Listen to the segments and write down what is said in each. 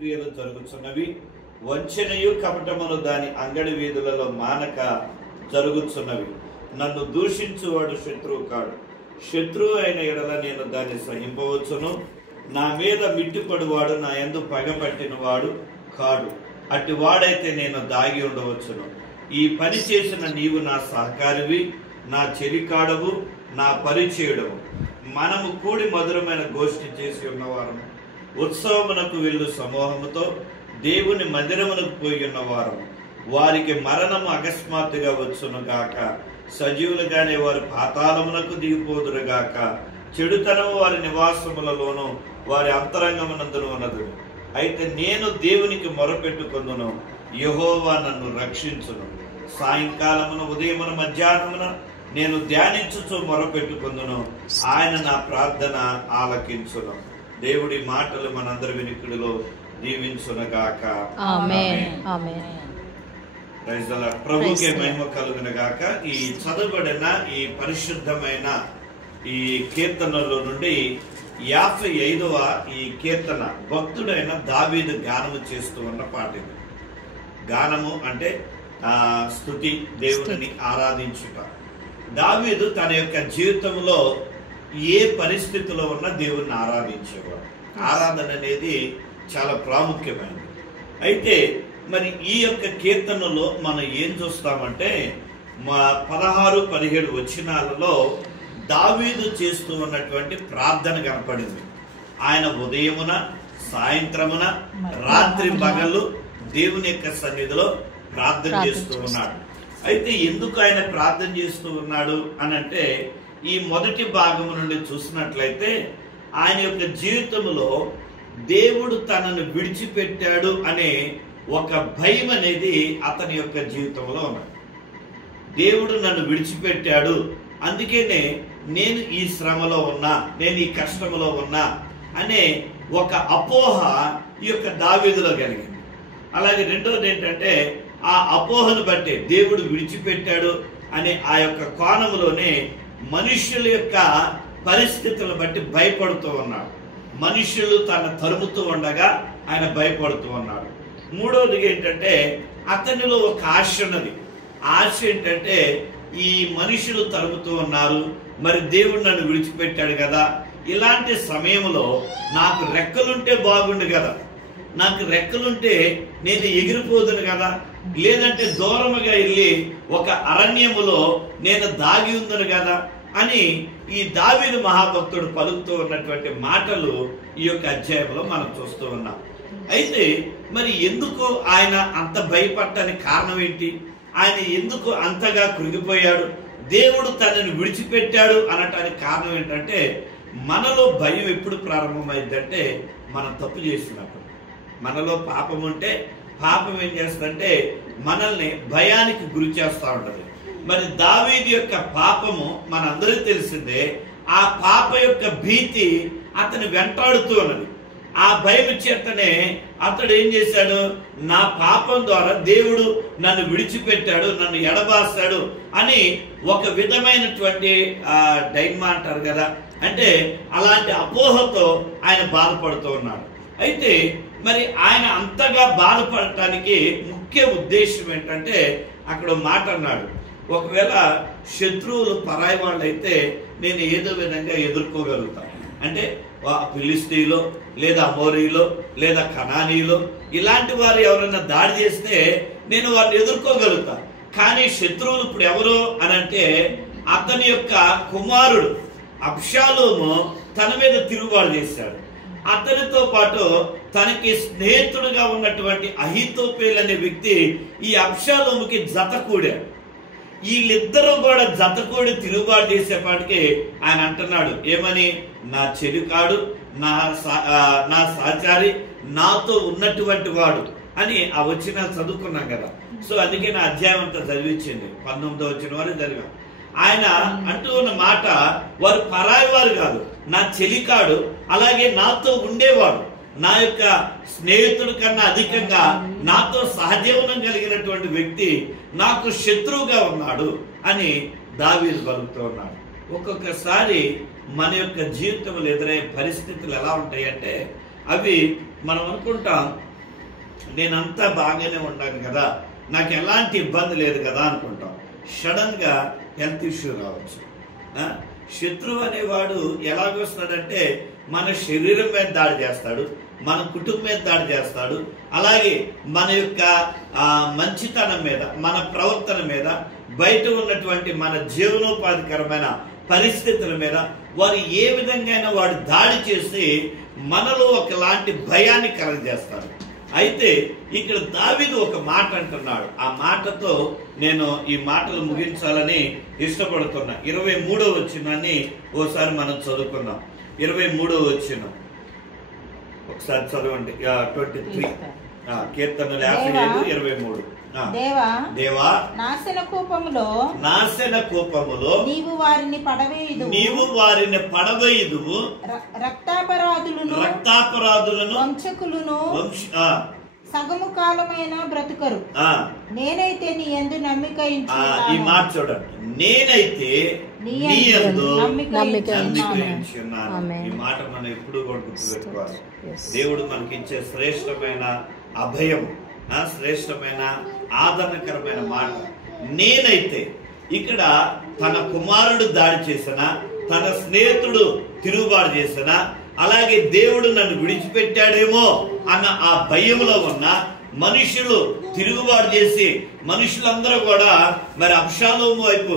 క్రియలు జరుగుతున్నవి, వంచనయు కపటమును దాని అంగడి వీధులలో మానక జరుగుతున్నవి. నన్ను దూషించువాడు శత్రువు కాడు, శత్రువు అయిన ఎడల నేను దాన్ని సహింపవచ్చును. నా మీద మిట్టుపడువాడు నా యందు పగపట్టిన వాడు కాడు, అట్టి వాడైతే నేను దాగి ఉండవచ్చును. ఈ పని చేసిన నీవు నా సహకారివి, నా చెలికాడవు, నా పరిచయుడవు. మనము కూడి మధురమైన గోష్ఠి చేసి ఉన్నవారము, ఉత్సవమునకు వెళ్ళు సమూహముతో దేవుని మందిరమునకు పోయి ఉన్నవారము. వారికి మరణము అకస్మాత్తుగా వచ్చును గాక, సజీవులుగానే వారు పాతాళమునకు దిగిపోదురుగాక. చెడుతనము వారి నివాసములలోను వారి అంతరంగమునందును ఉన్నది. అయితే నేను దేవునికి మొరపెట్టుకొందును, యెహోవా నన్ను రక్షించును. సాయంకాలమున ఉదయమున మధ్యాహ్నమున నేను ధ్యానించుచు మొరపెట్టుకొందును, ఆయన నా ప్రార్థన ఆలకించును. దేవుడి మాటలు మనందరి వినికిడిలో దీవించునగాక. ఆమేన్. ఆమేన్. Praise the Lord. ప్రభువుకే మహిమ కలుగునుగాక. ఈ చదవబడిన ఈ పరిశుద్ధమైన ఈ కీర్తనలో నుండి 55వ ఈ కీర్తన భక్తుడైన దావీదు గానము చేస్తూ ఉన్న పాట ఇది. గానము అంటే స్తుతి, దేవుడిని ఆరాధించుట. దావీదు తన యొక్క జీవితంలో ఏ పరిస్థితిలో ఉన్న దేవుణ్ణి ఆరాధించేవాడు. ఆరాధన అనేది చాలా ప్రాముఖ్యమైనది. అయితే మరి ఈ యొక్క కీర్తనలో మనం ఏం చూస్తామంటే 16-17 వచనాలలో దావీదు చేస్తూ ఉన్నటువంటి ప్రార్థన కనపడింది. ఆయన ఉదయమున, సాయంత్రమున, రాత్రి పగలు దేవుని యొక్క సన్నిధిలో ప్రార్థన చేస్తూ ఉన్నాడు. అయితే ఎందుకు ఆయన ప్రార్థన చేస్తూ ఉన్నాడు అని అంటే, ఈ మొదటి భాగము నుండి చూసినట్లయితే ఆయన యొక్క జీవితంలో దేవుడు తనను విడిచిపెట్టాడు అనే ఒక భయం అనేది అతని యొక్క జీవితంలో ఉన్నది. దేవుడు నన్ను విడిచిపెట్టాడు, అందుకనే నేను ఈ శ్రమలో ఉన్నా, నేను ఈ కష్టంలో ఉన్నా అనే ఒక అపోహ ఈ యొక్క దావీదులో కలిగింది. అలాగే రెండోది ఏంటంటే, ఆ అపోహను బట్టి దేవుడు విడిచిపెట్టాడు అనే ఆ యొక్క కోణంలోనే మనుష్యుల యొక్క పరిస్థితులను బట్టి భయపడుతూ ఉన్నాడు. మనుష్యులు తన తరుముతూ ఉండగా ఆయన భయపడుతూ ఉన్నాడు. మూడవది ఏంటంటే, అతనిలో ఒక ఆశ ఉన్నది. ఆశ ఏంటంటే, ఈ మనుషులు తరుముతూ ఉన్నారు, మరి దేవుడు నన్ను విడిచిపెట్టాడు కదా, ఇలాంటి సమయంలో నాకు రెక్కలుంటే బాగుండు కదా, నాకు రెక్కలుంటే నేను ఎగిరిపోదును కదా, లేదంటే దూరముగా వెళ్ళి ఒక అరణ్యములో నేను దాగి ఉందను కదా అని ఈ దావీదు మహాభక్తుడు పలుకుతూ ఉన్నటువంటి మాటలు ఈ యొక్క అధ్యాయంలో మనం చూస్తూ ఉన్నాం. అయితే మరి ఎందుకు ఆయన అంత భయపడటానికి కారణం ఏంటి? ఆయన ఎందుకు అంతగా కృంగిపోయాడు? దేవుడు తనని విడిచిపెట్టాడు అనటానికి కారణం ఏంటంటే, మనలో భయం ఎప్పుడు ప్రారంభమైందంటే మనం తప్పు చేసినప్పుడు. మనలో పాపం ఉంటే పాపం ఏం చేస్తుందంటే మనల్ని భయానికి గురి చేస్తూ ఉంటది. మరి దావీదు యొక్క పాపము మనందరికీ తెలిసిందే. ఆ పాప యొక్క భీతి అతను వెంటాడుతూ ఉన్నది. ఆ భయం చేతనే అతడు ఏం చేశాడు? నా పాపం ద్వారా దేవుడు నన్ను విడిచిపెట్టాడు, నన్ను ఎడబాస్తాడు అని ఒక విధమైనటువంటి డైమా అంటారు కదా, అంటే అలాంటి అపోహతో ఆయన బాధపడుతూ ఉన్నాడు. అయితే మరి ఆయన అంతగా బాధపడటానికి ముఖ్య ఉద్దేశం ఏంటంటే, అక్కడ మాట అన్నాడు, ఒకవేళ శత్రువులు పరాయి వాళ్ళు అయితే నేను ఏదో విధంగా ఎదుర్కోగలుగుతాను. అంటే ఫిలిస్తీన్లో లేదా అమోరీలో లేదా కనానీలో ఇలాంటి వారు ఎవరైనా దాడి చేస్తే నేను వారిని ఎదుర్కోగలుగుతా. కానీ శత్రువులు ఇప్పుడు ఎవరు అని అంటే, అతని యొక్క కుమారుడు అబ్షాలోము తన మీద తిరుగుబాటు చేశాడు. అతనితో పాటు తనకి స్నేహితుడుగా ఉన్నటువంటి అహీతోపేలు అనే వ్యక్తి ఈ అబ్షాలోముకి జతకూడాడు. వీళ్ళిద్దరూ కూడా జతకూడి తిరుగుబాటు చేసేపాటికి ఆయన అంటున్నాడు, ఏమని? నా చెలికాడు, నా సహచారి, నాతో ఉన్నటువంటి వాడు అని ఆ వచ్చిన చదువుకున్నాం కదా. సో అందుకే నా అధ్యాయం అంతా చదివించింది, 19వ వచనం వరకు చదివాం. ఆయన అంటూ ఉన్న మాట, వారు పరాయి వారు కాదు, నా చెలికాడు, అలాగే నాతో ఉండేవాడు, నా యొక్క స్నేహితుడి కన్నా అధికంగా నాతో సహజీవనం కలిగినటువంటి వ్యక్తి నాకు శత్రువుగా ఉన్నాడు అని దావీదు పలుకుతూ ఉన్నాడు. ఒక్కొక్కసారి మన యొక్క జీవితంలో ఎదురయ్యే పరిస్థితులు ఎలా ఉంటాయంటే, అవి మనం అనుకుంటాం నేనంతా బాగానే ఉన్నాను కదా, నాకు ఎలాంటి ఇబ్బంది లేదు కదా అనుకుంటాం. సడన్ గా హెల్త్ ఇష్యూ రావచ్చు. శత్రువు అనేవాడు ఎలాగొస్తున్నాడంటే మన శరీరం మీద దాడి చేస్తాడు, మన కుటుంబం మీద దాడి చేస్తాడు, అలాగే మన యొక్క మంచితనం మీద, మన ప్రవర్తన మీద, బయట ఉన్నటువంటి మన జీవనోపాధికరమైన పరిస్థితుల మీద వారు ఏ విధంగా వాడు దాడి చేసి మనలో ఒకలాంటి భయాన్ని కలగజేస్తాడు. అయితే ఇక్కడ దావీదు ఒక మాట అంటున్నాడు. ఆ మాటతో నేను ఈ మాటలు ముగించాలని ఇష్టపడుతున్నా. 23వ వచనాన్ని ఓసారి మనం చదువుకుందాం. 23వ వచనం ఒకసారి చదవండి. 23 కీర్తనలు 55:23. దేవా నాశన కూపములో నీవు వారిని పడవేయుదువు, రక్తాపరాధులను వంచకులను సగము కాలమైన బ్రతుకరు. నేనైతే నీ యందు నమ్మిక ఉంచుచున్నాను. ఈ మాట చూడండి, నేనైతే నీ యందు నమ్మిక ఉంచుచున్నాను. ఈ మాట మనం ఎప్పుడు కూడా గుర్తుపెట్టుకోవాలి. దేవుడు మనకిచ్చే శ్రేష్టమైన అభయం, శ్రేష్టమైన ఆదరణకరమైన మాట. నేనైతే ఇక్కడ తన కుమారుడు దాడి చేసిన, తన స్నేహితుడు తిరుగుబాటు చేసిన, అలాగే దేవుడు నన్ను విడిచిపెట్టాడేమో అన్న ఆ భయంలో ఉన్న మనుషులు తిరుగుబాటు చేసి మనుషులందరూ కూడా మరి అబ్షాలోము వైపు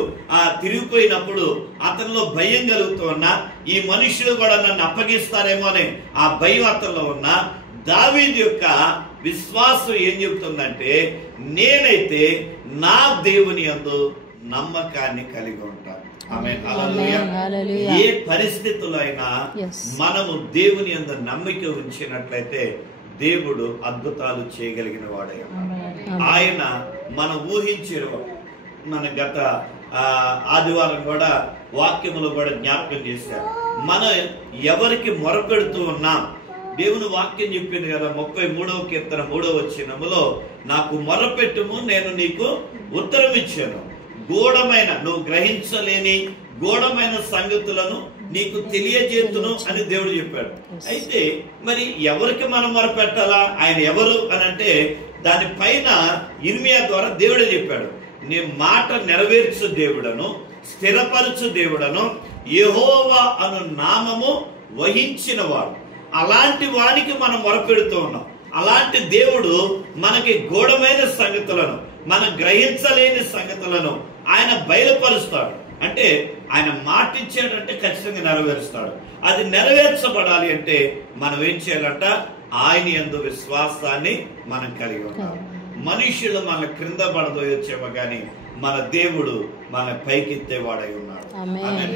తిరిగిపోయినప్పుడు అతనిలో భయం కలుగుతూ ఉన్న, ఈ మనుషులు కూడా నన్ను అప్పగిస్తారేమో అనే ఆ భయం అతనిలో ఉన్న దావీదు యొక్క విశ్వాసం ఏం చెబుతుందంటే, నేనైతే నా దేవుని యందు నమ్మకాన్ని కలిగి ఉంటాను. ఏ పరిస్థితుల్లో అయినా మనము దేవుని యందు నమ్మిక ఉంచినట్లయితే దేవుడు అద్భుతాలు చేయగలిగిన వాడే. ఆయన మనం ఊహించిన, మన గత ఆదివారం కూడా వాక్యములు కూడా జ్ఞాపకం చేశారు. మనం ఎవరికి మొరపెడుతూ ఉన్నాం, దేవుని వాక్యం చెప్పింది కదా 33వ కీర్తన 3వ వచనములో, నాకు మొరపెట్టుము నేను నీకు ఉత్తరం ఇచ్చాను, గూఢమైన నువ్వు గ్రహించలేని గూఢమైన సంగతులను నీకు తెలియజేతును అని దేవుడు చెప్పాడు. అయితే మరి ఎవరికి మనం మొరపెట్టాలా, ఆయన ఎవరు అని అంటే దానిపైన ఇర్మియా ద్వారా దేవుడే చెప్పాడు, నీ మాట నెరవేర్చు దేవుడను, స్థిరపరచు దేవుడను, యెహోవా అను నామము వహించిన వాడు. అలాంటి వానికి మనం మొరపెడుతూ ఉన్నాం. అలాంటి దేవుడు మనకి గూఢమైన సంగతులను, మనం గ్రహించలేని సంగతులను ఆయన బయలుపరుస్తాడు. అంటే ఆయన మాట ఇచ్చాడంటే ఖచ్చితంగా నెరవేరుస్తాడు. అది నెరవేర్చబడాలి అంటే మనం ఏం చేయాలంట, ఆయన యందు విశ్వాసాన్ని మనం కలిగి ఉండాలి. మనుషులు మన క్రింద పడదోయొచ్చేమో కానీ మన దేవుడు మన పైకెత్తేవాడై ఉన్నాడు.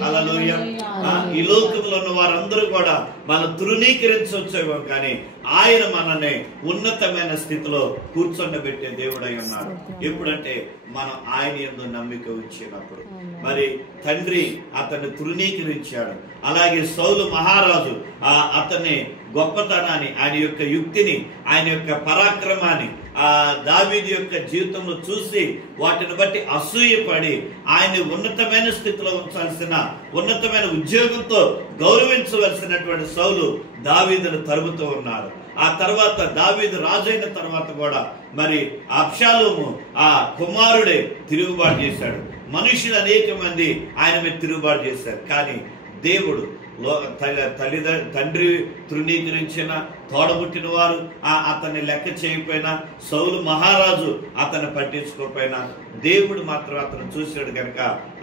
హల్లెలూయా. ఈ లోకంలో ఉన్న వారందరూ కూడా మనం తృణీకరించవచ్చేమో కానీ ఆయన మనల్ని ఉన్నతమైన స్థితిలో కూర్చొండబెట్టే దేవుడై ఉన్నాడు. ఎప్పుడంటే మనం ఆయన యందు నమ్మిక ఉంచినప్పుడు. మరి తండ్రి అతన్ని తృణీకరించాడు. అలాగే సౌలు మహారాజు అతన్ని గొప్పతనాన్ని, ఆయన యొక్క యుక్తిని, ఆయన యొక్క పరాక్రమాన్ని దావీదు యొక్క జీవితంలో చూసి వాటిని బట్టి అసూయపడి ఆయన్ని ఉన్నతమైన స్థితిలో ఉంచాల్సిన, ఉన్నతమైన ఉద్యోగంతో గౌరవించవలసినటువంటి సౌలు దావీదును తరుముతూ ఉన్నారు. ఆ తర్వాత దావీదు రాజైన తర్వాత కూడా మరి అబ్షాలోము ఆ కుమారుడే తిరుగుబాటు చేశాడు. మనుషులు అనేక మంది ఆయన మీద తిరుగుబాటు చేశారు. కానీ దేవుడు తండ్రి తృణీకరించిన, తోడబుట్టిన వారు అతన్ని లెక్క చేయకపోయినా, సౌలు మహారాజు అతన్ని పట్టించుకోకపోయినా దేవుడు మాత్రం అతను చూశాడు కనుక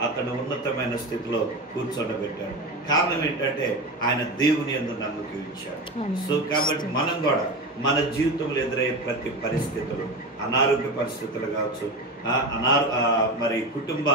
అతను ఉన్నతమైన స్థితిలో కూర్చోబెట్టాడు. కారణం ఏంటంటే ఆయన దేవుని యందు నమ్మిక ఉంచాడు. సో కాబట్టి మనం కూడా మన జీవితంలో ఎదురయ్యే ప్రతి పరిస్థితులు, అనారోగ్య పరిస్థితులు కావచ్చు, మరి కుటుంబ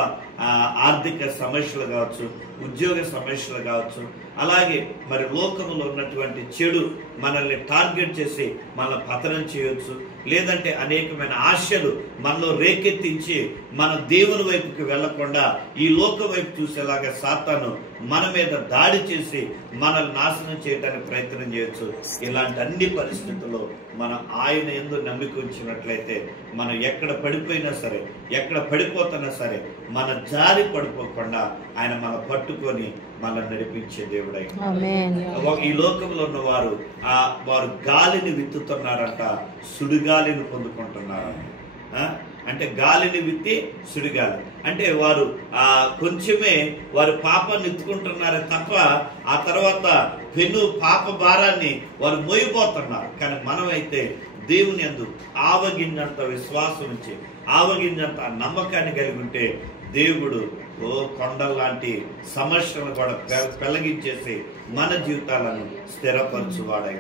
ఆర్థిక సమస్యలు కావచ్చు, ఉద్యోగ సమస్యలు కావచ్చు, అలాగే మరి లోకంలో ఉన్నటువంటి చెడు మనల్ని టార్గెట్ చేసి మన పతనం చేయొచ్చు. లేదంటే అనేకమైన ఆశలు మనలో రేకెత్తించి మన దేవుని వైపుకి వెళ్లకుండా ఈ లోక వైపు చూసేలాగా సాతాను మన మీద దాడి చేసి మనల్ని నాశనం చేయడానికి ప్రయత్నం చేయొచ్చు. ఇలాంటి అన్ని పరిస్థితుల్లో మనం ఆయన యందు నమ్మిక ఉంచినట్లయితే మనం ఎక్కడ పడిపోయినా సరే, ఎక్కడ పడిపోతున్నా సరే, మన జారి పడిపోకుండా ఆయన మన పట్టుకొని మన నడిపించే దేవుడై. ఈ లోకంలో ఉన్న వారు గాలిని విత్తుతున్నారంట, సుడిగాలిని పొందుకుంటున్నారంట. అంటే గాలిని విత్తి సుడిగాలి అంటే వారు కొంచెమే వారి పాపాన్ని ఎత్తుకుంటున్నారే తప్ప ఆ తర్వాత పాప భారాన్ని వారు మోయిపోతున్నారు. కానీ మనమైతే దేవుని యందు ఆవగింజంత విశ్వాసం ఉంచి, ఆవగింజంత నమ్మకాన్ని కలిగి ఉంటే దేవుడు కొండలాంటి సమస్యలను కూడా పెళ్లగించేసి మన జీవితాలను స్థిరపరచువాడే.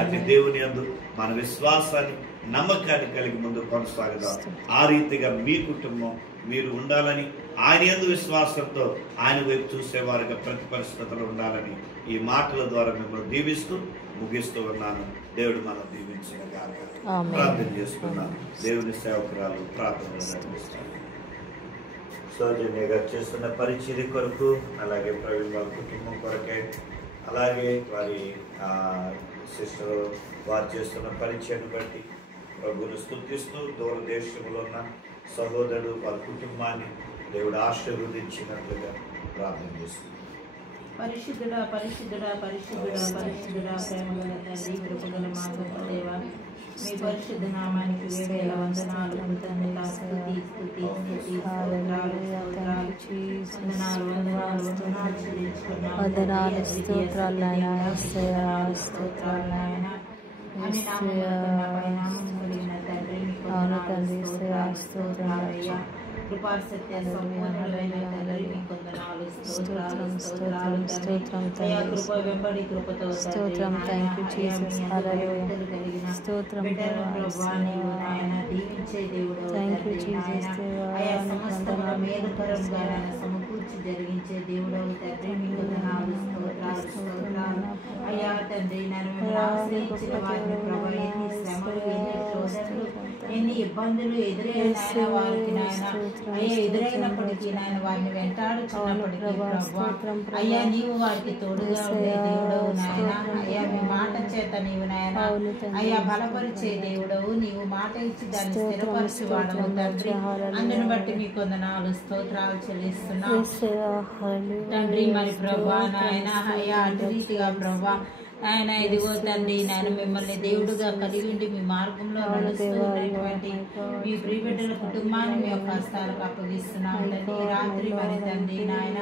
అటు దేవుని యందు మన విశ్వాసాన్ని, నమ్మకాన్ని కలిగి ముందు కొనసాగుదాం. ఆ రీతిగా మీ కుటుంబం మీరు ఉండాలని, ఆయన యందు విశ్వాసంతో ఆయన వైపు చూసేవారుగా ప్రతి పరిస్థితుల్లో ఉండాలని ఈ మాటల ద్వారా మిమ్మల్ని దీవిస్తూ ముగిస్తూ ఉన్నాను. దేవుడు మనం దీవించిన గాక. ప్రార్థన చేసుకున్నాను. దేవుని సేవకురాలు ప్రార్థన సౌజన్య గారు చేస్తున్న పరిచర్య కొరకు, అలాగే ప్రవీణ్ వారి కుటుంబం కొరకే, అలాగే వారి సిస్టర్ వారు చేస్తున్న పరిచయను బట్టి ప్రభువును స్తుతిస్తూ దూరదేశంలో ఉన్న సహోదరుడు వారి కుటుంబాన్ని దేవుడు ఆశీర్వదించినట్లుగా ప్రార్థన చేస్తుంది. పరిశుద్ధుడా పరిశుద్ధుడా పరిశుద్ధుడా పరిశుద్ధుడా ప్రేమగల తండ్రి, కృపగల మా గొప్ప దేవా, మీ పరిశుద్ధ నామానికి వేవేల వందనాలు, వందనాలు, స్తుతి స్తుతి స్తుతి స్తోత్రాలు స్తోత్రాలు వందనాలు వందనాలు వందనాలు చెల్లించుకున్నాము. వందనాలు స్తోత్రాలు నాయనా, స్తోత్రాలు నాయనా. అని నామం కలిగిన తండ్రి, మీకు వందనాలు స్తోత్రాలు అయ్యా. కృపా సత్య సంపూర్ణులైన తండ్రి, మీకు వందనాలు స్తోత్రాలు స్తోత్రాలు స్తోత్రం అయ్యా. కృప వెంబడి కృపతో స్తోత్రం. Thank you Jesus. హల్లెలూయా. స్తోత్రం ప్రభువా, నీవు నాయన దీవించే దేవుడు. Thank you Jesus. అయ్యా సమస్తమును మేలుకరంగా సమకూర్చి జరిగించే దేవుడవు తండ్రి, మీకు వందనాలు స్తోత్రాలు స్తోత్రాలు అయ్యా. తండ్రి నన్ను ఆశ్రయించిన వారిని ప్రభు, ఎన్ని శ్రమలు, ఎన్ని శోధనలు, ఎన్ని ఇబ్బందులు ఎదురైన వారికి నాయన అయ్యా ఎదురైనప్పటికీ నాయన వారిని వెంటాడుచున్నప్పటికీ ప్రభు అయ్యా నీవు వారికి తోడుగా ఉండే దేవుడవు నాయన. అయ్యా మీ మాట చేత నీవు నాయన అయ్యా బలపరిచే దేవుడవు, నీవు మాట ఇచ్చి దాన్ని స్థిరపరిచి వాడవు తండ్రి. అందుని బట్టి మీకు వందనాలు స్తోత్రాలు చెల్లిస్తున్నాం తండ్రి. మరి ప్రభా నాయన అయ్యా అటు రీతిగా ప్రభా ఆయన ఇదిగో తండ్రి నాయన మిమ్మల్ని దేవుడుగా కలిగి ఉండి మీ మార్గంలో నడుస్తున్నటువంటి మీ ప్రియబిడ్డల కుటుంబాన్ని మీ యొక్క హస్తాలకు అప్పగిస్తున్నాం తండ్రి. రాత్రి మరి తండ్రి నాయన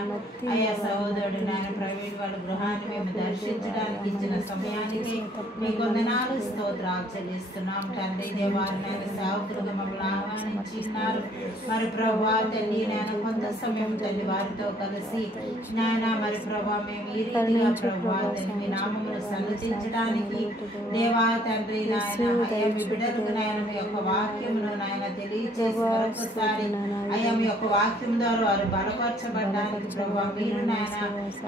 అయ్యా సహోదరుడు నాయన ప్రవీణ్ వాళ్ళ గృహాన్ని మేము దర్శించడానికి ఇచ్చిన సమయానికి మీకు వందనాలు స్తోత్రాలు చెల్లిస్తున్నాం తండ్రి. దేవారి నాయన సేవకులుగా మమ్మల్ని ఆహ్వానించినారు. మరి ప్రభా తండ్రి నాయన కొంత సమయం తండ్రి వారితో కలిసి నాయన మరి ప్రభా మేము ఈ రీతిగా ప్రభా తండ్రి మీ నామమును సన్నతించడానికి దేవా తండ్రి నాయన అయ్యా మీ బిడ్డలకు నాయన మీ యొక్క వాక్యమును నాయన తెలియచేసి మరొకసారి అయ్యా మీ యొక్క వాక్యం ద్వారా వారు బలపరచబడడానికి ప్రభా మీరు నాయన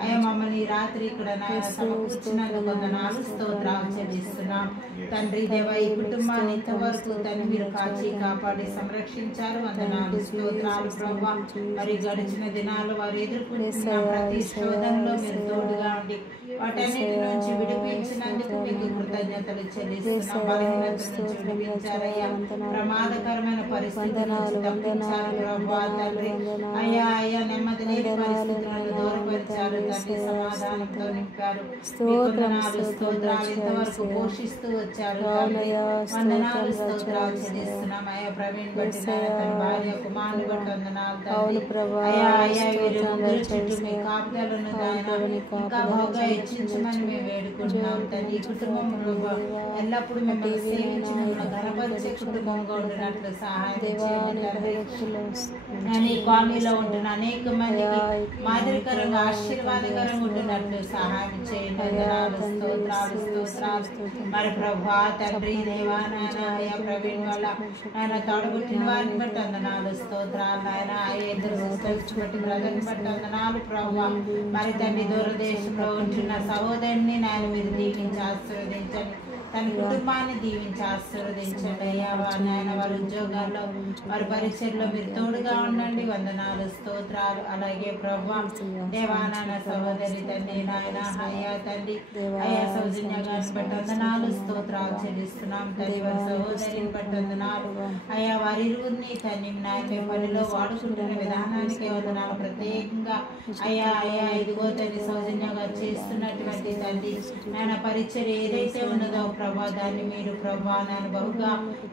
అయ్యా మమ్మల్ని రాత్రి ఇక్కడ నాయన సమకూర్చినందుకు వందనాలు స్తోత్రాలు చెల్లిస్తున్నాం తండ్రి. దేవా ఈ కుటుంబాన్ని ఇంతవరకు తండ్రి మీరు కాచి కాపాడి సంరక్షించారు. వందనాలు స్తోత్రాలు ప్రభా. మరి గడిచిన దినాల్లో వారు ఎదుర్కొంటున్న ప్రతి శోధనలో మీరు తోడుగా ఉండి వాటన్నిటి నుంచి విడిపించినందుకు మీకు కృతజ్ఞతలు చెల్లిస్తున్నాం. బలహీనత నుంచి విడిపించారయ్యా, ప్రమాదకరమైన పరిస్థితుల నుంచి తప్పించారు ప్రభా తండ్రి. అయ్యా అయ్యా నెమ్మది లేని పరిస్థితులను దూరపరిచారు తండ్రి, సమాధానంతో నింపారు. వందనాలు స్తోత్రాలు ఇంతవరకు పోషిస్తూ వచ్చారు తండ్రి. వందనాలు స్తోత్రాలు చెల్లిస్తున్నాం అయ్యా. ప్రవీణ్ బట్టి తన భార్య కుమారుని బట్టి వందనాలు తండ్రి. అయ్యా అయ్యా వీరి ముగ్గురు చుట్టూ మీ కాపుదలను ఇంకా బాగా హెచ్చించమని మేము వేడుకుంటున్నాం తండ్రి. ఈ కుటుంబం ఎల్లప్పుడూ మిమ్మల్ని సేవించి మిమ్మల్ని ఘనపరిచే కుటుంబంగా ఉంటున్నట్లు సహాయం చేయండి తండ్రి. ఈ కాలనీలో ఉంటున్న అనేక మందికి మాదిరికరంగా ఆశీర్వాదకరంగా ఉంటున్నట్లు సహాయం చేయండి. వందనాలు స్తోత్రాలు స్తోత్రాలు. మరి ప్రభా తండ్రి దేవా నాయన అయ్యా ప్రవీణ్ వాళ్ళ ఆయన తోడబుట్టిన వారిని బట్టి వందనాలు స్తోత్రాలు నాయన. అయ్యా ఇద్దరు సిస్టర్స్ బట్టి బ్రదర్ని బట్టి వందనాలు ప్రభా. మరి తండ్రి దూరదేశంలో ఉంటున్న సహోదరుని నాయన మీరు దీవించి ఆశీర్వదించండి. తన కుటుంబాన్ని దీవించి ఆశీర్వదించండి అయ్యా. నాయన వారి ఉద్యోగాల్లో వారి పరిచయలో మీరు తోడుగా ఉండండి. వందనాలు, స్తోత్రాలు. అలాగే ప్రభా దేవానాయన సహోదరి తండ్రి నాయన అయ్యా తండ్రి అయ్యా సౌజన్య గారిని బట్టి వందనాలు, స్తోత్రాలు చెల్లిస్తున్నాం తండ్రి. వారి సహోదరిని బట్టి వందనాలు అయ్యా. వారి ఇరువురిని తండ్రి నాయన పనిలో వాడుకుంటున్న విధానానికి వందనాలు. ప్రత్యేకంగా అయ్యా అయ్యా ఇదిగో తండ్రి సౌజన్య గారు చేస్తున్నటువంటి తండ్రి నాయన పరిచయం ఏదైతే ఉన్నదో ప్రభా దాన్ని మీరు ప్రభా నాయన బహుగా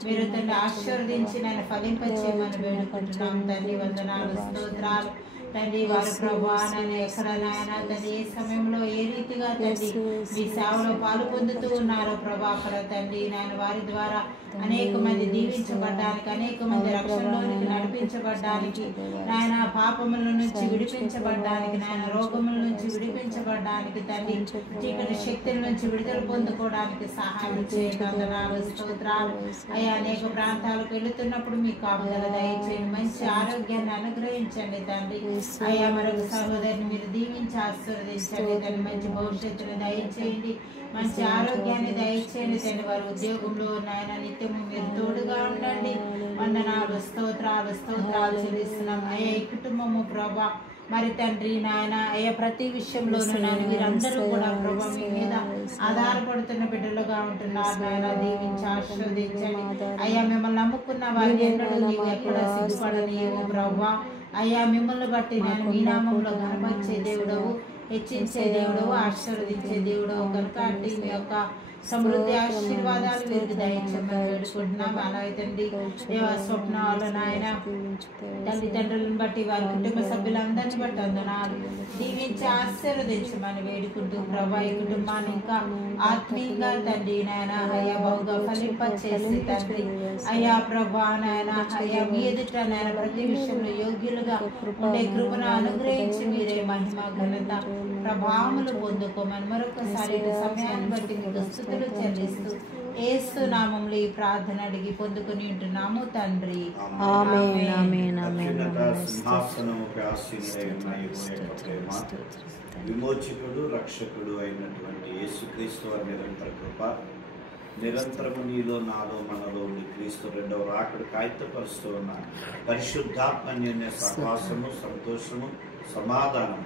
మీరు తండ్రి ఆశీర్వదించి నేను ఫలింపచేయమని వేడుకుంటున్నాం తండ్రి. వందనాలు, స్తోత్రాలు తండ్రి. వారి ప్రభా నన్ను ఎక్కడ నాయన తండ్రి ఏ సమయంలో ఏ రీతిగా తండ్రి మీ సేవలో పాలు పొందుతూ ఉన్నారో ప్రభా అక్కడ తండ్రి నాయన వారి ద్వారా అనేక మంది దీవించబడ్డానికి, అనేక మంది రక్షణలోనికి నడిపించబడ్డానికి, నాయన పాపముల నుంచి విడిపించబడ్డానికి, నాయన రోగముల నుంచి విడిపించబడ్డానికి తండ్రి చీకటి శక్తుల నుంచి విడుదల పొందుకోవడానికి సహాయం చేయండి. వందనాలు, స్తోత్రాలు అయ్యా. అనేక ప్రాంతాలకు వెళుతున్నప్పుడు మీ కాపుదల దయచేయండి. మంచి ఆరోగ్యాన్ని అనుగ్రహించండి తండ్రి అయ్యా. మరొక సహోదరిని మీరు దీవించి ఆశీర్వదించండి తండ్రి. మంచి భవిష్యత్తును దయచేయండి, మంచి ఆరోగ్యాన్ని దయచేయండి తండ్రి. వారి ఉద్యోగంలో నాయన నిత్యము మీరు తోడుగా ఉండండి. వందనాలు, స్తోత్రాలు, స్తోత్రాలు చెల్లిస్తున్నాం అయ్యా. ఈ కుటుంబము ప్రభా మరి తండ్రి నాయన అయ్యా ప్రతి విషయంలోనూ నాయన వీరందరూ కూడా ప్రభా మీ మీద ఆధారపడుతున్న బిడ్డలుగా ఉంటున్నారు నాయన. దీవించి ఆశీర్వదించండి అయ్యా. మిమ్మల్ని నమ్ముకున్న వారిని ఎన్నడూ నీవు ఎక్కడ సిగ్గుపడనీయవు ప్రభా అయ్యా. మిమ్మల్ని బట్టి నేను మీ నామంలో ఘనపరిచే దేవుడవు, హెచ్చించే దేవుడవు, ఆశీర్వదించే దేవుడవు కనుక అంటే మీ యొక్క సమృద్ధి ఆశీర్వాదాలు వీరికి దయచేయమని వేడుకుంటున్నాం. అలాగే తండ్రి దేవ స్వప్నాలు నాయన తల్లిదండ్రులను బట్టి వారి కుటుంబ సభ్యులందరినీ బట్టి వందనాలు దీవించి ఆశీర్వదించమని వేడుకుంటూ ప్రభా ఈ కుటుంబాన్ని ఇంకా ఆత్మీయంగా తండ్రి నాయన అయ్యా బహుగా ఫలింపచేసి తండ్రి అయ్యా ప్రభా నాయన అయ్యా మీ ఎదుట నాయన ప్రతి విషయంలో యోగ్యులుగా ఉండే కృపను అనుగ్రహించి మీరే మహిమ ఘనత ప్రభావములు పొందుకోమని మరొకసారి సమయాన్ని బట్టి మీకు స్తుతులు చెల్లిస్తూ యేసు నామములో ఈ ప్రార్థన అడిగి పొందుకొని ఉంటున్నాము తండ్రి. ఆమేన్ ఆమేన్ ఆమేన్. విమోచకుడు రక్షకుడు అయినటువంటి యేసుక్రీస్తు వారి నిరంతర కృప నిరంతరము నీలో నాలో మనలో ఉండి క్రీస్తు రెండవ రాకడు కాగితపరుస్తూ ఉన్న పరిశుద్ధాత్మన్య సహవాసము, సంతోషము, సమాధానం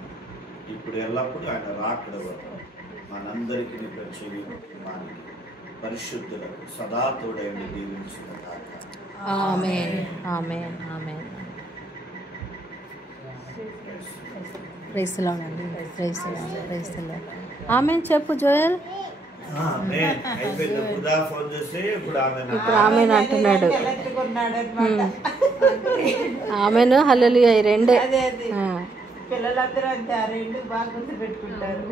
ఇప్పుడు ఎల్లప్పుడూ ఆయన రాకడ వరకు మనందరికీ ప్రత్యేకమానికి పరిశుద్ధులకు సదా తోడైండి దీవించిన కాక. ఆమేన్ ఆమేన్ ఆమేన్. ప్రైజ్ ది లార్డ్ అండి. Praise the Lord, praise the Lord. ఆమేన్ చెప్పు జోయల్. ఫోన్ చేస్తే ఇప్పుడు ఆమెను అంటున్నాడు. ఆమెను హల్లెలూయా ఈ రెండే. పిల్లలందరూ అంతే ఆ రెండు బాగా గుర్తు పెట్టుకుంటారు.